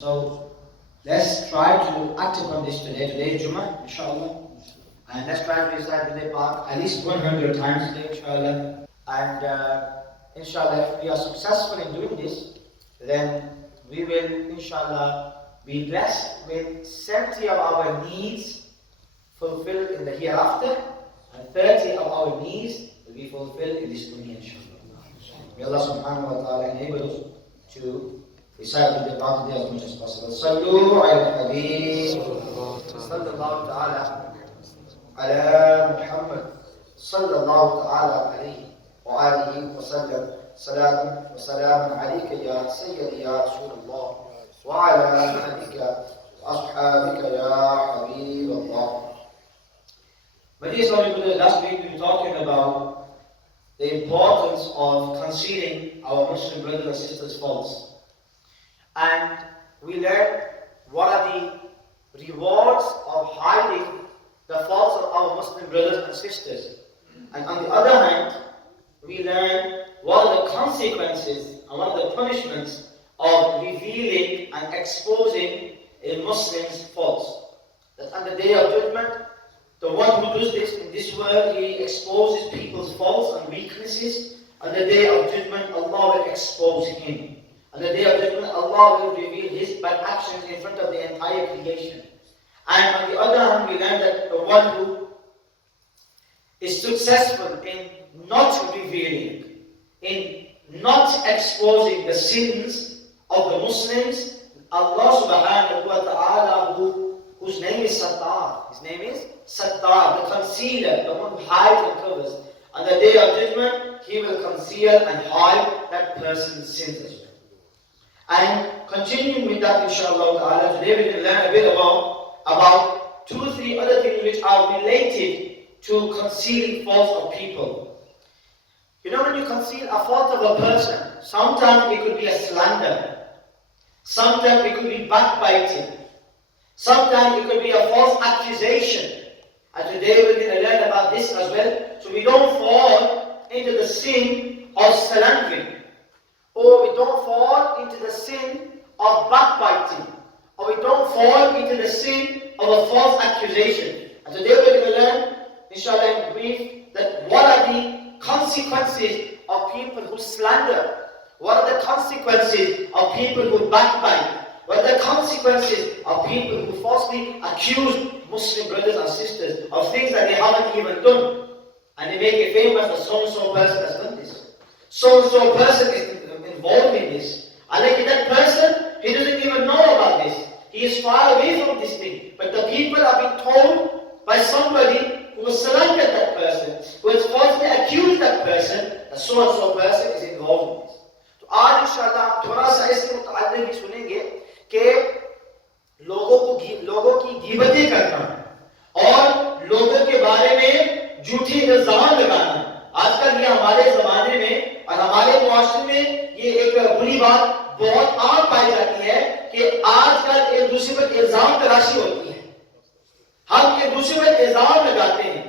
So let's try to act upon this today. Today is Jummah, inshallah. And let's try to recite the part at least 100 times today, inshallah. And inshallah, if we are successful in doing this, then we will, inshallah, be blessed with 70 of our needs fulfilled in the hereafter, and 30 of our needs will be fulfilled in this dunya, inshallah. May Allah subhanahu wa ta'ala enable us to recite the part today as much as possible. Sallu ala al-Habib. Sallallahu ta'ala ala Muhammad. Sallallahu ta'ala alayhi wa alihi wa sallam. Salam wa salam alayka ya Sayyidi ya Rasulullah. Wa ala ahlika wa ashabika ya Habib Allah. My dear Sallallahu, last week we were talking about the importance of concealing our Muslim brothers and sisters' faults. And we learned what are the rewards of hiding the faults of our Muslim brothers and sisters. And on the other hand, we learned what are the consequences and what are the punishments of revealing and exposing a Muslim's faults. That on the day of judgment, the one who does this in this world, he exposes people's faults and weaknesses. On the day of judgment, Allah will expose him. On the day of judgment, Allah will reveal his bad actions in front of the entire creation. And on the other hand, we learn that the one who is successful in not revealing, in not exposing the sins of the Muslims, Allah subhanahu wa ta'ala, whose name is Sattar. His name is Sattar, the concealer, the one who hides and covers. On the day of judgment, he will conceal and hide that person's sins as well. And continuing with that, inshallah ta'ala, today we will learn a bit about 2 or 3 other things which are related to concealing faults of people. You know, when you conceal a fault of a person, sometimes it could be a slander, sometimes it could be backbiting, sometimes it could be a false accusation. And today we're going to learn about this as well, so we don't fall into the sin of slandering, or we don't fall into the sin of backbiting, or we don't fall into the sin of a false accusation. And today we're going to learn, inshallah in brief, that what are the consequences of people who slander, what are the consequences of people who backbite, what are the consequences of people who falsely accuse Muslim brothers and sisters of things that they haven't even done. And they make it famous that so-and-so person has done this. So-and-so person is involved in this. And like that person, he doesn't even know about this. He is far away from this thing. But the people are being told by somebody who has slandered that person, who has falsely accused that person, that so-and-so person is involved in this. तो आज इंशाल्लाह थोड़ा सा इसके मुताल्लिक़ भी सुनेंगे कि लोगों की गिबतें करना और लोगों के बारे में झूठी इल्जाम लगाना, आजकल ये हमारे ज़माने में और हमारे मुआशरे में ये एक बुरी बात बहुत आम पाई जाती है कि आजकल एक दूसरे पर इल्जाम तराशी होती है। हम एक दूसरे पर इल्जाम लगाते हैं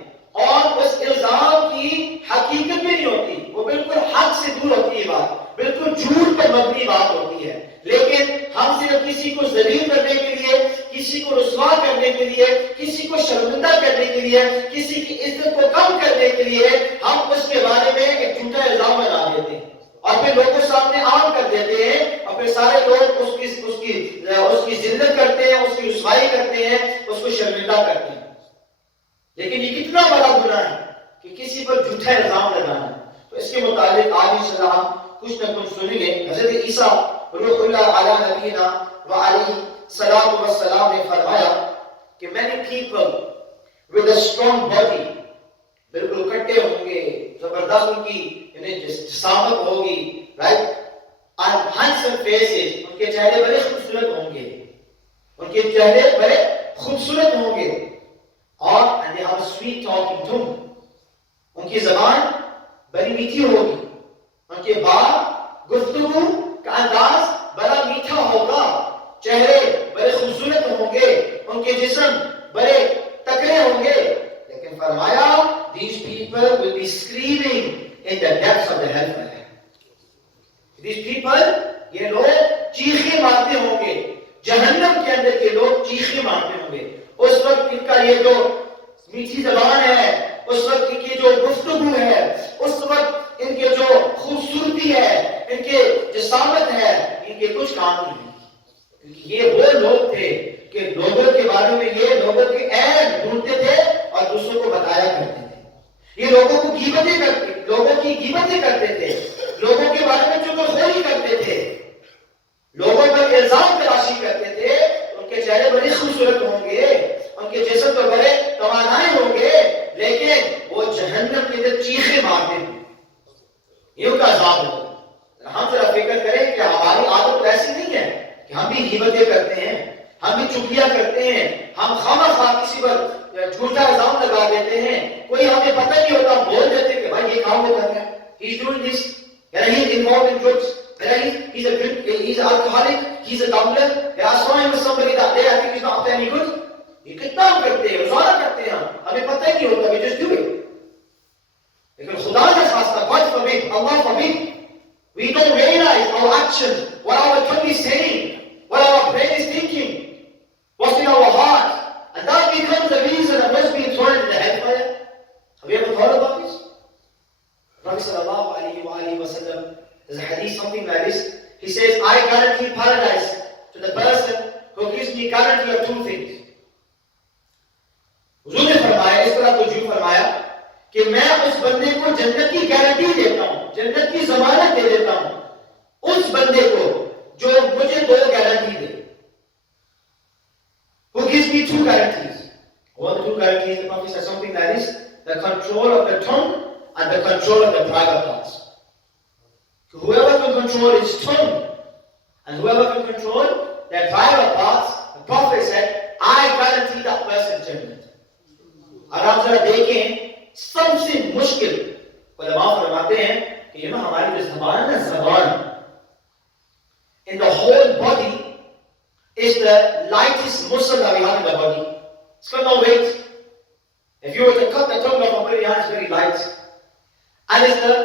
और उस इल्जाम की हकीकत में नहीं होती, वो बिल्कुल हक से दूर होती है बात, बिल्कुल झूठ पर मबनी बात होती है। लेकिन हम सिर्फ किसी को जलील करने के लिए, किसी को रुसवा करने के लिए, किसी को शर्मिंदा करने के लिए, किसी की इज्जत को कम करने के लिए हम उसके बारे में एक झूठा इल्जाम लगा देते हैं और फिर लोगों के सामने आम कर देते हैं और फिर सारे लोग उसकी जिल्लत करते हैं, उसकी रुसवाई करते हैं, उसको शर्मिंदा करते हैं। लेकिन ये कितना बड़ा गुनाह है कि किसी पर झूठा इल्जाम लगाना। तो इसके मुताबिक आज इंशाअल्लाह हम कुछ न कुछ सुनेंगे। हज़रत ईसा रूहुल्लाह अला नबीना व अलैहि सलातु व सलाम ने फरमाया कि many people with a strong body, बिल्कुल कट्टे होंगे, जबरदस्त उनकी जिस्मानत होगी, right, and handsome faces, उनके चेहरे बड़े खूबसूरत होंगे, उनके चेहरे बड़े खूबसूरत होंगे, और and they have a sweet talking tongue, उनकी ज़बान बड़ी मीठी होगी, उनके बात गुफ्तगू का अंदाज बड़ा मीठा होगा, चेहरे बड़े खूबसूरत होंगे, उनके जिस्म बड़े तगड़े होंगे। लेकिन फरमाया these people will be screaming in the depths of the hellfire. These people, ये लोग चीखें मारते होंगे जहन्नम के अंदर ये लोग चीखे मारते होंगे। उस वक्त इनका ये जो मीठी जबान है, उस वक्त इनकी जो गुफ्तगू है, उस वक्त इनके जो खूबसूरती है, इनके जसामत है, इनके कुछ काम नहीं है। क्योंकि ये वो लोग थे कि लोगों के बारे में ये लोगों के ऐब ढूंढते थे और दूसरों को बताया करते थे। ये लोगों को गीबतें करते, लोगों की गीबतें करते थे, लोगों के बारे में चुगलखोरी करते थे, लोगों पर इल्जाम तराशी करते थे। उनके चेहरे बड़े खूबसूरत होंगे, उनके जिस्म तो बड़े तवानाए होंगे, लेकिन वो जहन्नम के अंदर चीखे मारते थे। ये उनका अज़ाब होगा। हम जरा फिक्र करें कि हमारी आदत ऐसी नहीं है कि हम भी गीबतें करते हैं, हम भी चुगलियां करते हैं, हम खामखा किसी पर झूठा इल्जाम लगा देते हैं, कोई हमें पता नहीं होता, बोल देते हैं कि भाई ये काम वो कर रहा है, he is doing this, he is involved in drugs, he's an alcoholic, he's a gambler, I saw him with somebody that day, I think he's not up to any good. ये कितना हम करते हैं, रोजाना करते हैं, हमें पता ही नहीं होता, we just do it. लेकिन खुदा ने खासा, God forbid, Allah forbid, we don't realize our actions, what our tongue is saying, what our brain is thinking, what's in our heart, and that becomes the reason of us being thrown into the hellfire. Have you ever thought about this? Prophet sallallahu alaihi wasallam, there's a hadith something like this. He says, I guarantee paradise to the person who gives me guarantee of two things. हुजूर ने फरमाया, इस तरह तो यूं फरमाया कि मैं उस बंदे को जन्नत की गारंटी देता हूं, जन्नत की जमानत दे देता हूं उस बंदे को जो मुझे दो guarantee they. Who gives me two guarantees? What are the two guarantees? The Prophet says something like this: the control of the tongue and the control of the private parts. Whoever can control his tongue and whoever can control their private parts, the Prophet said, I guarantee that person Jannah. और आप जरा देखें, सबसे मुश्किल उलमा फरमाते हैं कि ये ना हमारी जो ज़बान है, ज़बान in the whole body is the lightest muscle that we have in the body. It's got no weight. If you were to cut the tongue off and put it in your hand, it's very light. And it's the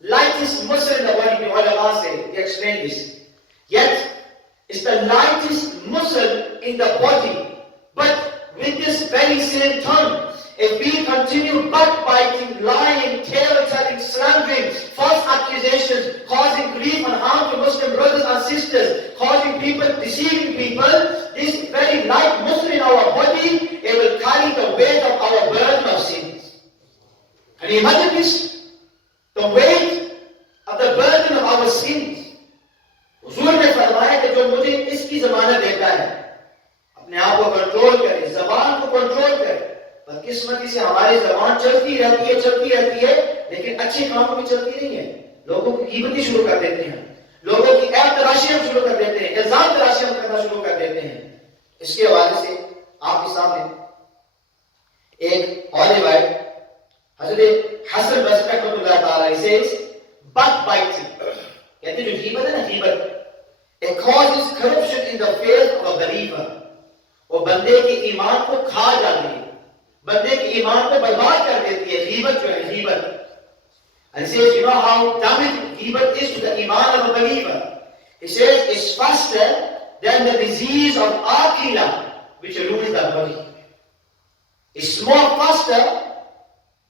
lightest muscle in the body, the ulama say, they explain this. Yet, it's the lightest muscle in the body. But with this very same tongue, if we continue backbiting, lying, tale-telling, slandering, false accusations, causing grief and harm to Muslim brothers and sisters, causing people, deceiving people, this very light muscle in our body, it will carry the weight of our burden of sins. Can you imagine this? The weight of the burden of our sins. हुजूर ने फरमाया कि जो मुझे इसकी जमानत देता है, अपने आप को कंट्रोल करे, जबान को कंट्रोल करे। बदकिस्मती से हमारी जबान चलती रहती है, लेकिन अच्छे कामों में चलती नहीं है। लोगों की गिबती शुरू कर देते हैं, लोगों की ऐब तराशी हम शुरू कर देते हैं, इल्जाम तराशी हम करना शुरू कर देते हैं। इसके हवाले से आपके सामने एक और रिवायत हज़रत हसन बसरी रहमतुल्लाह ताला से backbiting, कहते हैं जो गिबत है ना, गिबत, it causes corruption in the faith of a believer. वो बंदे के ईमान को खा जाती है, बंदे के ईमान को बर्बाद कर देती है। गिबत जो है, गिबत, and he says, you know how damaging गिबत is to the iman of a believer. He says it's faster than the disease of akila, which ruins the body. It's more faster,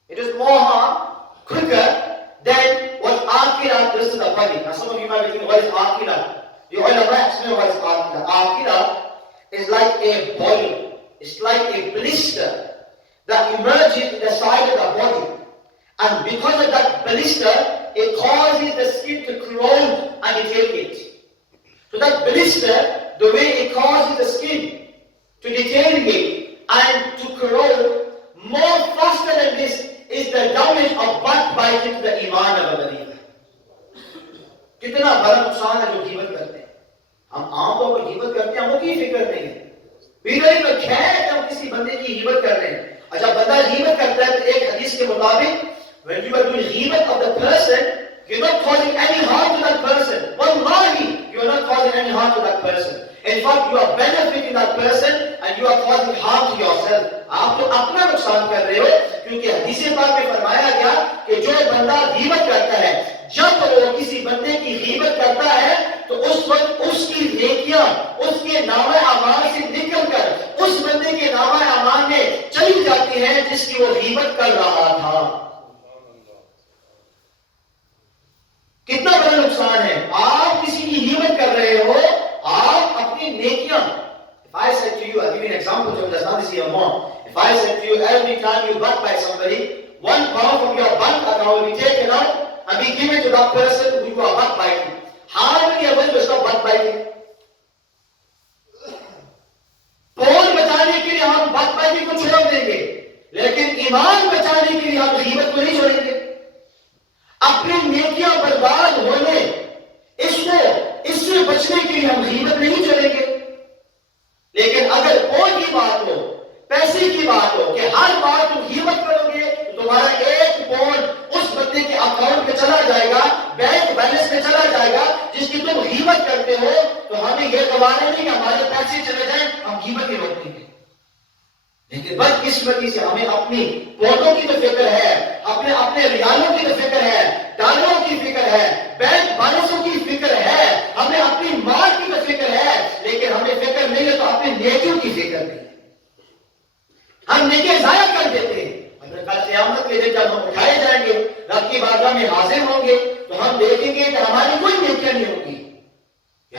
it does more harm, quicker than what akila does to the body. Now some of you might be thinking, what is akila? You all know what is akila. Akila is like a boil, it's like a blister that emerges in the side of the body. And because of that blister, it causes the skin to corrode and deteriorate. So that blister, the way it causes the skin to deteriorate and to corrode, more faster than this is the damage of backbiting to the iman of a believer. कितना बड़ा नुकसान है जो गिबत करते हैं। हम आमतौर पर गिबत करते हैं, हमको की फिक्र नहीं है। We don't even care कि हम किसी बंदे की गिबत कर रहे हैं। और जब बंदा गिबत करता है तो एक हदीस के मुताबिक, when you are doing ghibah of the person, you're not causing any harm to that person. Wallahi, you are not causing any harm to that person. In fact, you are benefiting that person and you are causing harm to yourself. आप तो अपना नुकसान कर रहे हो, क्योंकि हदीस पाक में फरमाया गया कि जो बंदा ghibah करता है, जब वो किसी बंदे की ghibah करता है, तो उस वक्त उसकी नेकियां, उसके नामे जिसकी वो गीबत कर रहा था। कितना बड़ा नुकसान है। आप किसी की गीबत कर रहे हो, आप अपनी नेकियां, if I said to you, I'll give you an example to understand this here more. If I said to you, every time you backbite somebody, £1 from your bank account will be taken out and be given to that person who you are backbiting. How many of us will stop backbiting? पोल बचाने के लिए हम backbiting को छोड़ देंगे, लेकिन ईमान बचाने के लिए हम गीबत को नहीं छोड़ेंगे। अपनी नेकियां बर्बाद होने, इससे बचने के लिए हम गीबत नहीं छोड़ेंगे। लेकिन अगर पोल की बात हो, पैसे की बात हो कि हर बार तुम गीबत करोगे तो तुम्हारा एक पोल उस बंदे के अकाउंट में चला जाएगा, बैंक बैलेंस में चला जाएगा जिसकी तुम गीबत करते हो, तो हमें यह गवाना नहीं कि हमारे पैसे चले जाएं, हम गीबत ही रोकेंगे। लेकिन बदकिस्मती से हमें अपनी पोटों की तो फिक्र है, अपने रियालों की तो फिक्र है, डॉलरों की फिक्र है, बैंक बैलेंसों की फिक्र है, हमें अपनी माल की तो फिक्र है, लेकिन हमें फिक्र नहीं है तो अपने नेकियों की फिक्र नहीं है। हम नेकियां जाया कर देते हैं। कल क़यामत के दिन जब हम उठाए जाएंगे, रब की बारगाह में हाजिर होंगे, तो हम देखेंगे कि हमारी कोई नेकियां नहीं होगी।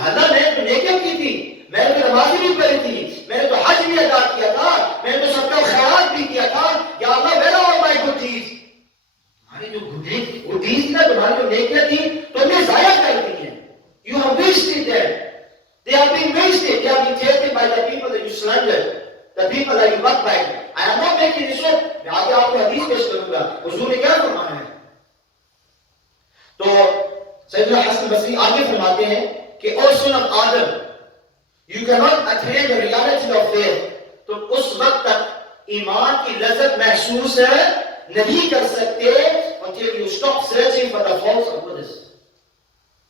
अल्लाह ने तो नेकियां की थी, मैंने तो नमाज़ भी पढ़ी थी, मैंने तो हज भी अदा किया था, मैंने तो सबका खैरात भी किया था, या अल्लाह where are my good deeds. हमारी जो गुड डीड्स ना, तुम्हारी जो नेकियां थी, तुमने जाया कर दी हैं। You have wasted them. They have been wasted. They have been taken by the people that you slandered, the people that you backbite. I am not making this up. मैं आगे आपको हदीस पेश करूंगा, हुजूर ने क्या फरमाया है। तो सैयदना हसन बसरी आगे फरमाते हैं कि ओ सन ऑफ आदम, you cannot attain the reality of faith. तो उस वक्त तक ईमान की लज़्ज़त महसूस नहीं कर सकते until you stop searching for the faults of others.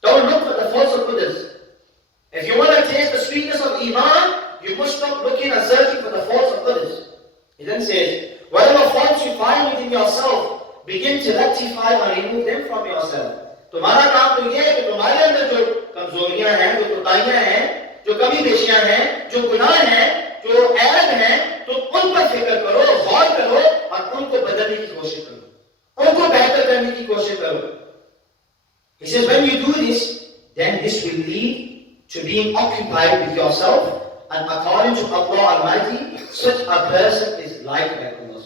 Don't look for the faults of others. If you want to taste the sweetness of Iman, you must stop looking and searching for the faults of others. He then says, whatever faults you find within yourself, begin to rectify and remove them from yourself. तुम्हारा काम तो ये है कि तुम्हारे अंदर जो कमजोरियां हैं, जो कोताहियां हैं, जो कमी पेशियां हैं, जो गुनाह हैं, जो ऐब हैं, तो उन पर फिक्र करो, गौर करो और उनको बदलने की कोशिश करो, उनको बेहतर करने की कोशिश करो। He says, when you do this, then this will lead to being occupied with yourself, and according to Allah Almighty, such a person is like Allah.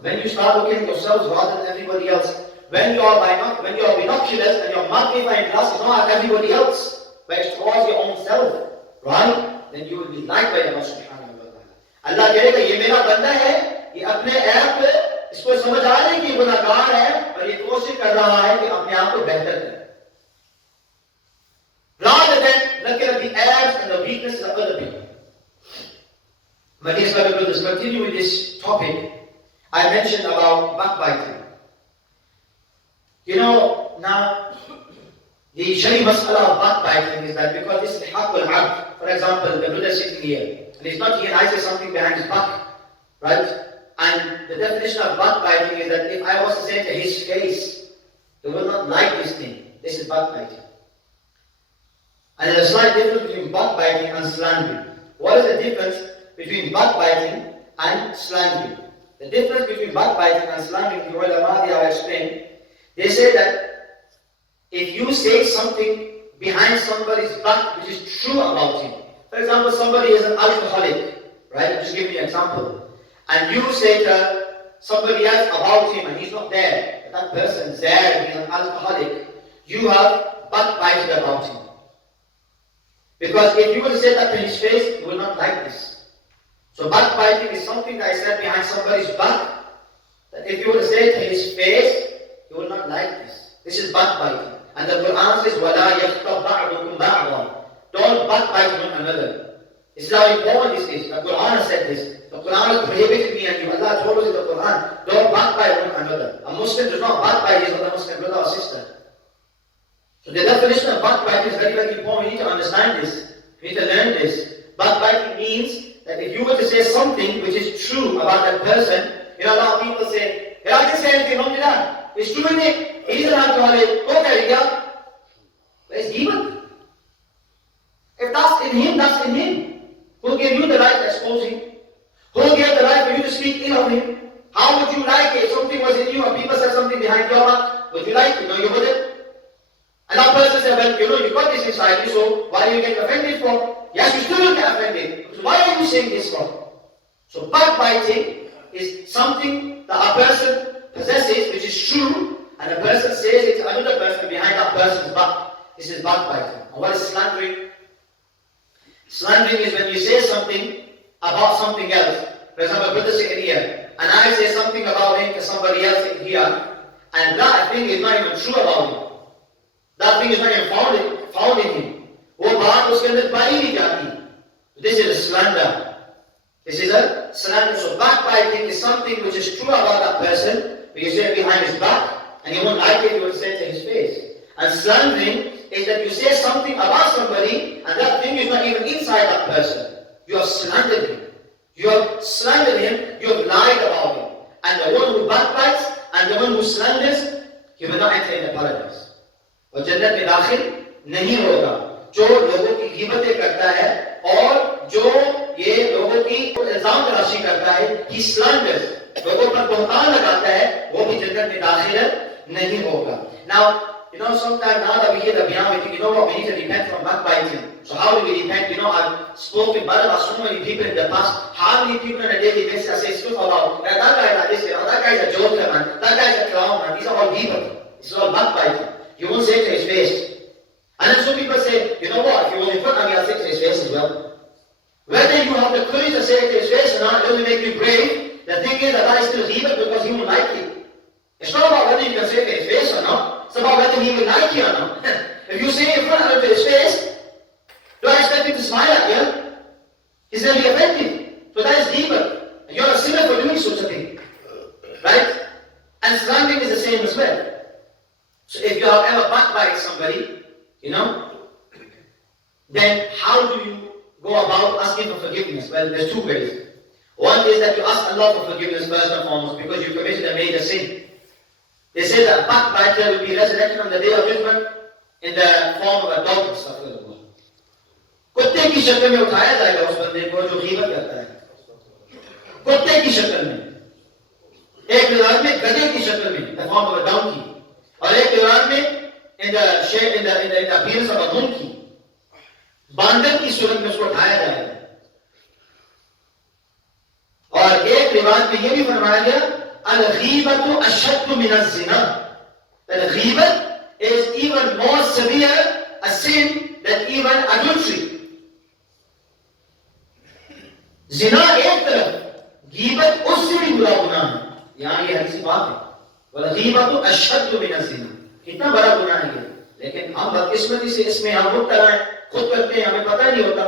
When you start looking at yourselves rather than everybody else, when you are binoculars and your magnifying glass is not at everybody else, but it's towards your own self, right? Then you will be like by Allah subhanahu wa ta'ala. Allah कहेगा ये मेरा बंदा है, ये अपने आप इसको समझ आ रही कि गुनाहगार है और ये कोशिश कर रहा है कि अपने आप को बेहतर करे, rather than looking at the airs and the weaknesses of other people. My dear brothers, continue with this topic. I mentioned about backbiting. You know, now the shari mas'ala of backbiting is that because this is haqqul abd. For example, the brother sitting here, and he's not here and I say something behind his back, right? And the definition of backbiting is that if I was to say to his face, he will not like this thing. This is backbiting. And there's a slight difference between backbiting and slandering. What is the difference between backbiting and slandering? The difference between backbiting and slandering, the ulama they have explained. They say that if you say something behind somebody's back which is true about him, for example, somebody is an alcoholic, right? Just give me an example. And you say to somebody else about him and he's not there, but that person's there, he's an alcoholic, you have backbited about him. Because if you were to say that to his face, he will not like this. So backbiting is something that I said behind somebody's back, that if you were to say it to his face, he will not like this. This is backbiting. And the Quran says, وَلَا يَخْتَبْ بَعْضُكُمْ بَعْضًا. Don't backbite one another. This is how important this is. The Quran has said this. The Quran has prohibited me and you. Allah told us in the Quran, don't backbite one another. A Muslim does not backbite his other Muslim brother or sister. So the definition of backbiting is very, very important. We need to understand this. We need to learn this. Backbiting means that if you were to say something which is true about that person, you know, a lot of people say, I didn't say anything wrong with that. It's true in it. He's an alcoholic. Okay, yeah. Where's demon? If that's in him, that's in him. Who gave you the right to expose him? Who gave the right for you to speak ill of him. How would you like it if something was in you and people said something behind your back? Would you like it? No, you wouldn't. And that person said, well, you got this inside you, so why are you getting offended for? Yes, you still will get offended. So why are you saying this for? So backbiting is something that a person possesses, which is true, and a person says it to another person behind that person's back. This is backbiting. And what is slandering? Slandering is when you say something about something else. For example, a brother sitting here, and I say something about him to somebody else in here, and that thing is not even true about him. That thing is not even found in him. वो बात उसके अंदर पाई नहीं जाती. This is a slander. This is a slander. So backbiting is something which is true about that person, but you say it behind his back, and you won't like it, you will say it to his face. And slandering is that you say something about somebody, and that thing is not even inside that person. You have slandered him. You have slandered him, you have lied about him. And the one who backbites and the one who slanders, he will not enter in the paradise. और जन्नत में दाखिल नहीं होगा जो लोगों की गिबतें करता है और जो ये लोगों की इल्जाम तराशी करता है, he slanders, लोगों पर बहतान लगाता है, वो भी जन्नत में दाखिल नहीं होगा. Now, sometimes now that we hear the Biyan, we think, what, we need to repent from backbiting. So how do we repent? I've spoken bad about so many people in the past. How many people on a daily basis say stuff about, that guy like this, that guy's a joker, man, that guy's a clown, man. These are all people. It's all backbiting. You won't say it to his face. And then some people say, you know what, if you was in front of me, I'll say it to his face as well. Whether you have the courage to say it to his face or not, it doesn't make you brave. The thing is that is still evil because he won't like it. It's not about whether you can say it to his face or not. It's about whether he will like you or not. If you say it in front of his face, do I expect him to smile at you? He's going to be offended. So that is evil. And you're a sinner for doing such a thing. Right? And slandering is the same as well. So if you have ever backbited somebody, then how do you go about asking for forgiveness? Well, there's two ways. One is that you ask Allah for forgiveness first and foremost because you committed a major sin. They say that a backbiter will be resurrected on the day of judgment in the form of a dog. कुत्ते की शक्ल में उठाया जाएगा उस बंदे को जो गीबत करता है. कुत्ते की शक्ल में. एक रिवाज में गधे की शक्ल में, the form of a donkey. और एक रिवाज में in the shape, in the appearance of a monkey. बांदर की सूरत में उसको उठाया जाएगा. और एक रिवाज में यह भी फरमाया गया, al-ghibatu ashaddu min az-zina. That ghibat is even more severe a sin than even adultery. जिना एक तरफ, गीबत उससे भी बुरा गुनाह है. यहाँ ये हदीस बात है. वल-ग़ीबतु अशद्दु मिन az-ज़िना. कितना बड़ा गुनाह है ये. लेकिन हम बदकिस्मती से इसमें हम मुब्तला हैं, खुद करते हैं, हमें पता नहीं होता.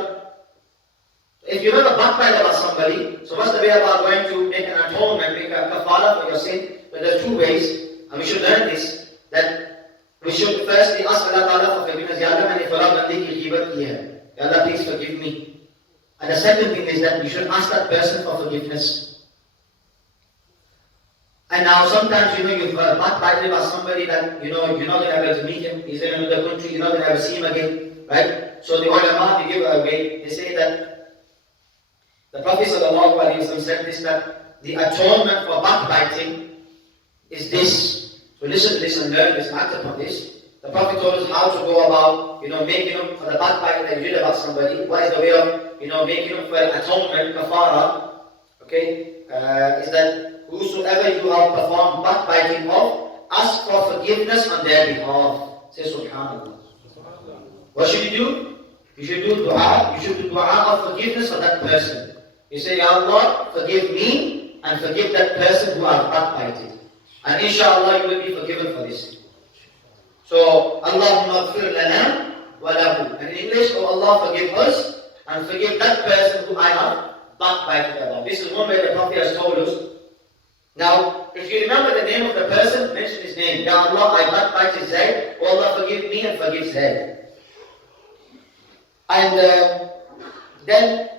If you ever backbite about somebody, so what's the way about going to make an atonement, make a kafara for your sin? But there are two ways, and we should learn this, that we should firstly ask Allah Ta'ala for forgiveness. Ya Allah, मैंने फलां बंदे की ग़ीबत की है. Ya Allah, please forgive me. And the second thing is that you should ask that person for forgiveness. And now sometimes, you've backbited about somebody that, you're not going to be able to meet him. He's in another country, you're not going to ever see him again. Right? So the ulama, they give a way. They say that the Prophet ﷺ said this, that the atonement for backbiting is this. So listen to this and learn this, act upon this. The Prophet told us how to go about, making up for the backbiting that you did about somebody. What is the way of, making up for atonement, kafara, okay, is that whosoever you have performed backbiting of, ask for forgiveness on their behalf. Say subhanallah. What should you do? You should do dua. You should do dua of forgiveness for that person. You say, Ya Allah, forgive me and forgive that person who I've backbited. And inshallah you will be forgiven for this. So, Allahumma ighfir lana wa lahu. And in English, oh Allah, forgive us and forgive that person who I have backbited about. This is one way the Prophet has told us. Now, if you remember the name of the person, mention his name. Ya Allah, I backbited Zayd. Oh Allah, forgive me and forgive Zayd. And then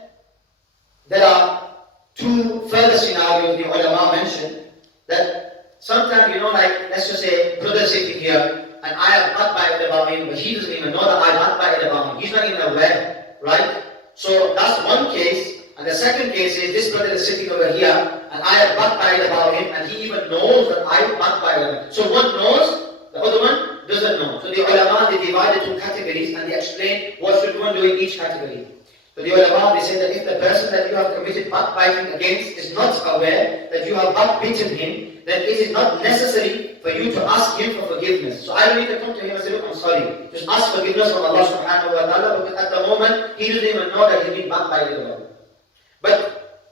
there are two further scenarios the ulama mentioned, that sometimes, like, let's just say, brother sitting here, and I have backbited about him, but he doesn't even know that I backbited about him. He's not even aware, right? So that's one case, and And the second case is this brother is sitting over here and I have backbited about him and he even knows that I backbited him. So one knows, the other one doesn't know. So the ulama, they divided two categories and they explain what should one do in each category. So the ulama, they say that if the person that you have committed backbiting against is not aware that you have backbitten him, then it is not necessary for you to ask him for forgiveness. So I don't need to come to him and say, look, I'm sorry. Just ask forgiveness from Allah subhanahu wa ta'ala, because at the moment, he doesn't even know that he's been backbited about it. But,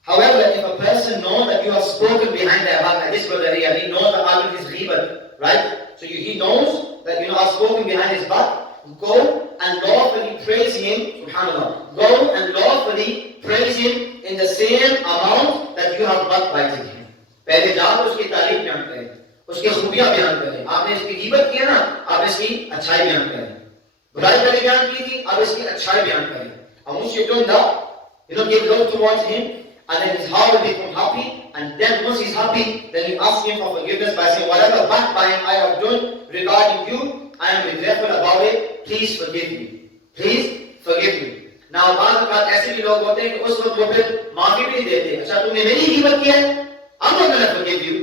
however, if a person knows that you have spoken behind their back, like this brother here, he knows that Allah is ghibat, right? So he knows that, I've spoken behind his back. Go and lawfully praise him, subhanAllah. Go and lawfully praise him in the same amount that you have backbited him. पहले जाओ उसकी तारीफ बयान करें, उसकी खूबियां बयान करें. आपने इसकी गिबत किया ना, आप इसकी अच्छाई बयान करें. बुराई पहले बयान की थी, आप इसकी अच्छाई बयान करें. And once you've done that, give love towards him, and then his heart will become happy, and then once he's happy, then you ask him for forgiveness by saying, whatever backbiting I have done regarding you, I am regretful about it, please forgive me. Please forgive me. Now, बाद में ऐसे भी लोग होते हैं कि उस वक्त वो फिर माफी भी नहीं देते. अच्छा तुमने मेरी गिबत किया है, I'm not going to forgive you.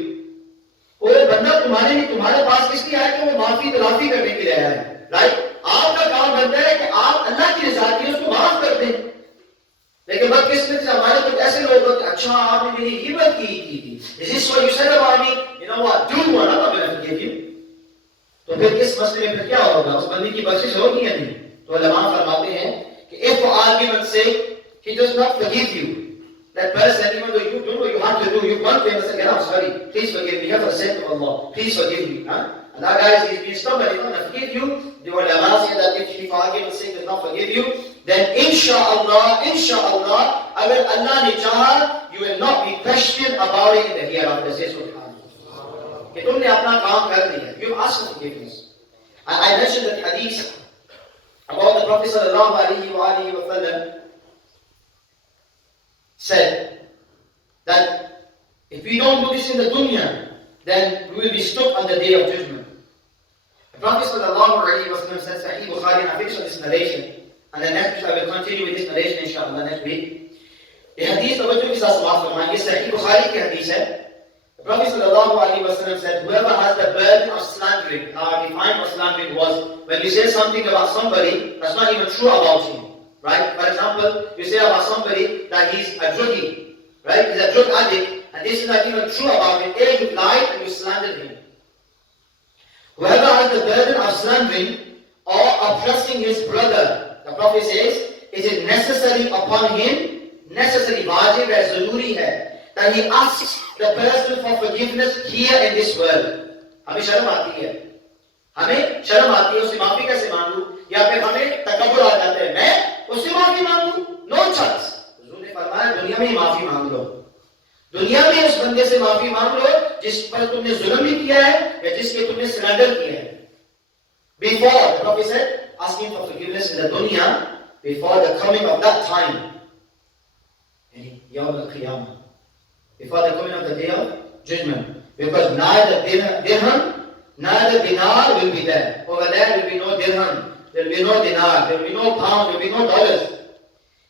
वो बंदा तुम्हारे पास किसलिए आया कि वो माफी तलाफी करने के लिए आया है, राइट? आपका काम बनता है कि आप अल्लाह की रज़ा के लिए उसको माफ कर दें. लेकिन बदकिस्मती से हमारे कुछ ऐसे लोग होते हैं, अच्छा आपने मेरी गिबत की थी. Is this what you said about me? You know what? Do one, I'm not going to forgive you. तो फिर इस मसले में फिर क्या होगा? उस बंदे की बख्शिश होगी या नहीं? तो उलमा फरमाते हैं कि if for argument's sake he does not forgive you, that person, even though you do what you have to do, you want to say, I'm sorry, please forgive me, for the sake of Allah, please forgive me. Huh? And that guy is being stubborn, he's not going to forgive you. The ulama say that if he for argument's sake does not forgive you, then inshallah, agar Allah ne chaha, you will not be questioned about it in the hereafter. Say subhanallah. कि तुमने अपना काम कर दिया. You ask for forgiveness. And I mentioned that hadith about the Prophet sallallahu alaihi wasallam said that if we don't do this in the dunya, then we will be stuck on the day of judgment. The Prophet sallallahu alaihi wasallam said, Sahih Bukhari, and I finish on this narration, and then next week I will continue with this narration inshallah next week. The hadith of the Prophet Sahih Bukhari ki hadith hai. The Prophet sallallahu alaihi wasallam said, whoever has the burden of slandering, our define of slandering was when you say something about somebody that's not even true about him. Right? For example, you say about somebody that he's a druggie, right? He's a drug addict, and this is not even true about him. A, you lied and you slandered him. Whoever has the burden of slandering or oppressing his brother, the Prophet says, it is necessary upon him, necessary, wajib hai, zaruri hai, that he asks the person for forgiveness here in this world. हमें शर्म आती है. हमें शर्म आती है, उससे माफी कैसे मांगू? या फिर हमें तकब्बुर आ जाता है, मैं उससे माफी मांगू? No chance. हुजूर ने फरमाया दुनिया में ही माफी मांग लो. दुनिया में उस बंदे से माफी मांग लो जिस पर तुमने जुल्म भी किया है या जिसके तुमने सरेंडर किया है. Before, the Prophet said, asking for forgiveness in the dunya before the coming of that time. Yawm al-Qiyamah. Before the coming of the day of judgment. Because neither dirham, neither dinar will be there. Over there will be no dirham, there will be no dinar, there will be no pound, there will be no dollars.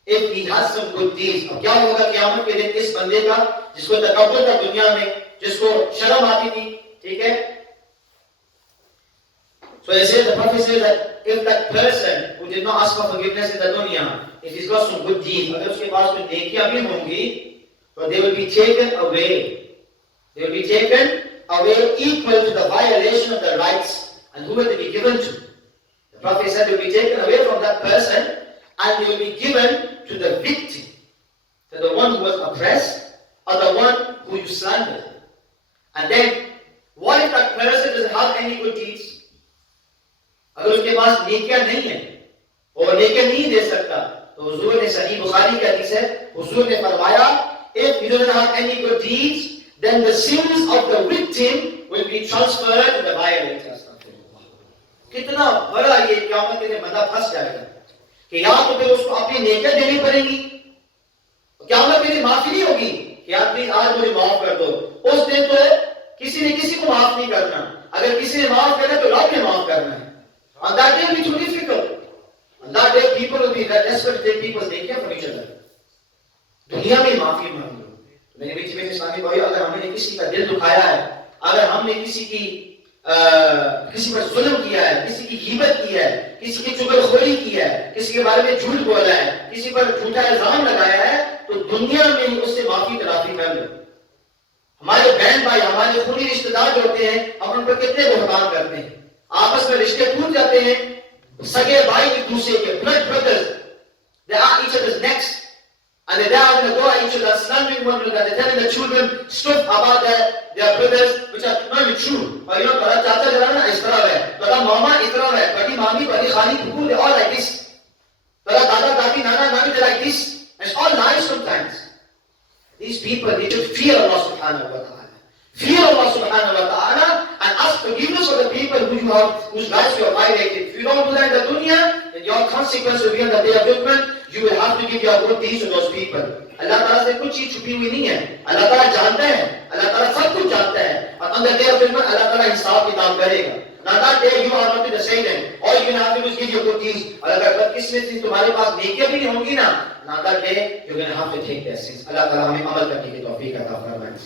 If he has some good deeds, अब क्या होगा क़यामत के दिन इस बंदे का जिसको तकब्बुर था दुनिया में, जिसको शर्म आती थी, ठीक है? So he says, the Prophet says that if that person who did not ask for forgiveness in the dunya, if he's got some good deeds, अगर उसके पास कुछ नेकियां भी होंगी, so they will be taken away. They will be taken away equal to the violation of the rights. And who will they be given to? The Prophet said they will be taken away from that person and they will be given to the victim, to the one who was oppressed or the one who you slandered. And then, what if that person doesn't have any good deeds? अगर उसके पास नेकियां नहीं है और नेकियां नहीं दे सकता, तो हुजूर ने सही बुखारी का हदीस है, हुजूर ने फरमाया, if he doesn't have any good deeds, then the sins of the victim will be transferred to the violator. कितना बड़ा ये क़यामत के दिन बंदा फंस जाएगा कि या तो फिर उसको अपनी नेकियां देनी पड़ेगी, क़यामत के दिन माफी नहीं होगी कि यार प्लीज आज मुझे माफ कर दो. उस दिन तो किसी ने किसी को माफ नहीं करना. अगर किसी ने माफ करना तो रब ने माफ करना है. On that day will be too difficult. On that day people will be desperate to take people's nakiya from each other. दुनिया में माफी मांग लो। तो मेरे मीठे मीठे इस्लामी भाई, अगर हमने किसी का दिल दुखाया है, अगर हमने किसी पर जुल्म किया है, किसी की गीबत की है, किसी की चुगलखोरी की है, किसी के बारे में झूठ बोला है, किसी पर झूठा इल्जाम लगाया है, तो दुनिया में ही उससे माफी तलाफी कर लो। हमारे बहन भाई, हमारे खूनी रिश्तेदार जो होते हैं, हम उन पर कितने बुहतान करते हैं, आपस में रिश्ते टूट जाते हैं, सगे भाई एक दूसरे के blood brothers, they are each other's necks, and they are going to go at each other, slandering one another, they're telling the children stuff about their brothers which are not even true. Or you know, bada chacha jara na is tarah hai, bada mama is tarah hai, badi mami, badi khali puppu, they're all like this. Bada dada dadi nana nani, they're like this. It's all lies sometimes. These people need to fear Allah subhanahu wa ta'ala. Fear Allah subhanahu wa ta'ala and ask forgiveness for the people whose lives you have violated. If you don't do that in the dunya, then your consequence will be on the day of judgment. You will have to give your good deeds to those people. Allah Ta'ala से कुछ चीज छुपी हुई नहीं है. Allah Ta'ala जानता है. Allah Ta'ala सब कुछ जानता है. और on the day of judgment, Allah Ta'ala हिसाब किताब करेगा. Now that day you are not to the same end. All you will have to do is give your good deeds. और अगर बदकिस्मती तुम्हारे पास नेकियां भी नहीं होंगी ना, now that day you're going to have to take their sins. Allah Ta'ala हमें अमल करने की तौफीक अता फरमाए.